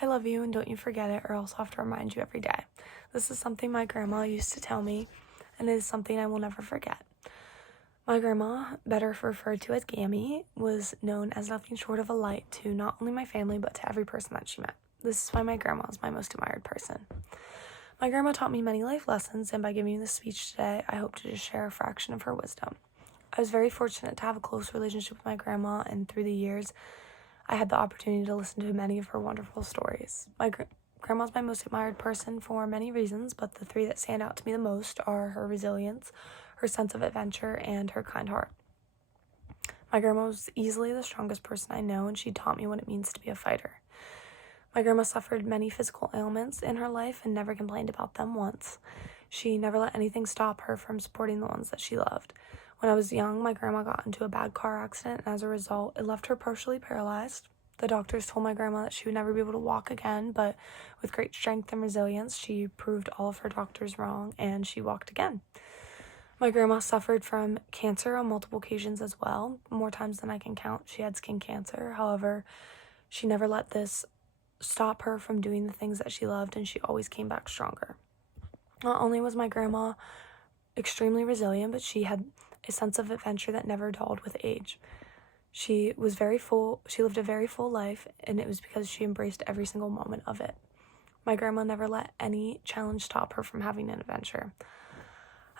I love you and don't you forget it, or else I'll have to remind you every day. This is something my grandma used to tell me, and it is something I will never forget. My grandma, better referred to as Gammy, was known as nothing short of a light to not only my family, but to every person that she met. This is why my grandma is my most admired person. My grandma taught me many life lessons, and by giving you this speech today, I hope to just share a fraction of her wisdom. I was very fortunate to have a close relationship with my grandma, and through the years, I had the opportunity to listen to many of her wonderful stories. My grandma's my most admired person for many reasons, but the three that stand out to me the most are her resilience, her sense of adventure, and her kind heart. My grandma was easily the strongest person I know, and she taught me what it means to be a fighter. My grandma suffered many physical ailments in her life and never complained about them once. She never let anything stop her from supporting the ones that she loved. When I was young, my grandma got into a bad car accident, and as a result, it left her partially paralyzed. The doctors told my grandma that she would never be able to walk again, but with great strength and resilience, she proved all of her doctors wrong, and she walked again. My grandma suffered from cancer on multiple occasions as well. More times than I can count, she had skin cancer. However, she never let this stop her from doing the things that she loved, and she always came back stronger. Not only was my grandma extremely resilient, but she had a sense of adventure that never dulled with age. She lived a very full life, and it was because she embraced every single moment of it. My grandma never let any challenge stop her from having an adventure.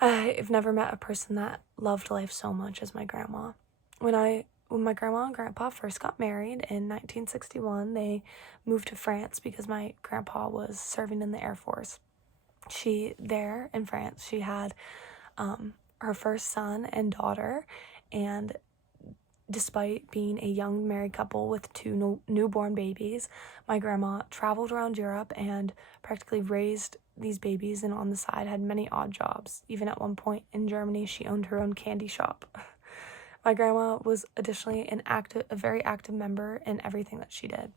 I've never met a person that loved life so much as my grandma. When my grandma and grandpa first got married in 1961, they moved to France because my grandpa was serving in the Air Force. There in France, she had her first son and daughter, and despite being a young married couple with two newborn babies, my grandma traveled around Europe and practically raised these babies, and on the side had many odd jobs. Even at one point in Germany, she owned her own candy shop. My grandma was additionally a very active member in everything that she did.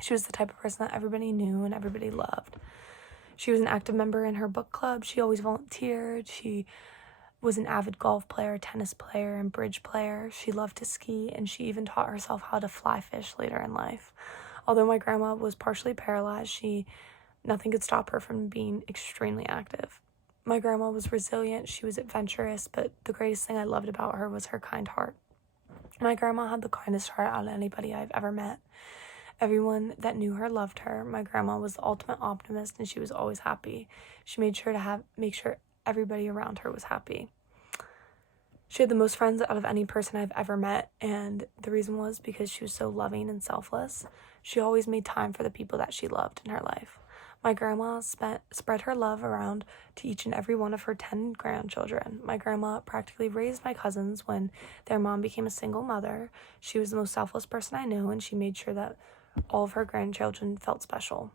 She was the type of person that everybody knew and everybody loved. She was an active member in her book club. She always volunteered. She was an avid golf player, tennis player, and bridge player. She loved to ski, and she even taught herself how to fly fish later in life. Although my grandma was partially paralyzed, nothing could stop her from being extremely active. My grandma was resilient, she was adventurous, but the greatest thing I loved about her was her kind heart. My grandma had the kindest heart out of anybody I've ever met. Everyone that knew her loved her. My grandma was the ultimate optimist, and she was always happy. She made sure to make sure everybody around her was happy. She had the most friends out of any person I've ever met, and the reason was because she was so loving and selfless. She always made time for the people that she loved in her life. My grandma spread her love around to each and every one of her 10 grandchildren. My grandma practically raised my cousins when their mom became a single mother. She was the most selfless person I knew, and she made sure that all of her grandchildren felt special.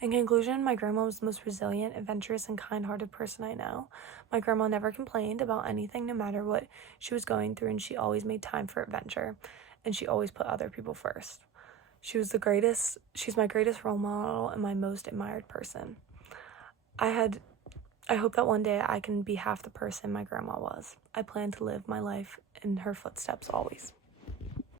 In conclusion, my grandma was the most resilient, adventurous, and kind-hearted person I know. My grandma never complained about anything, no matter what she was going through, and she always made time for adventure, and she always put other people first. She's my greatest role model and my most admired person. I hope that one day I can be half the person my grandma was. I plan to live my life in her footsteps always.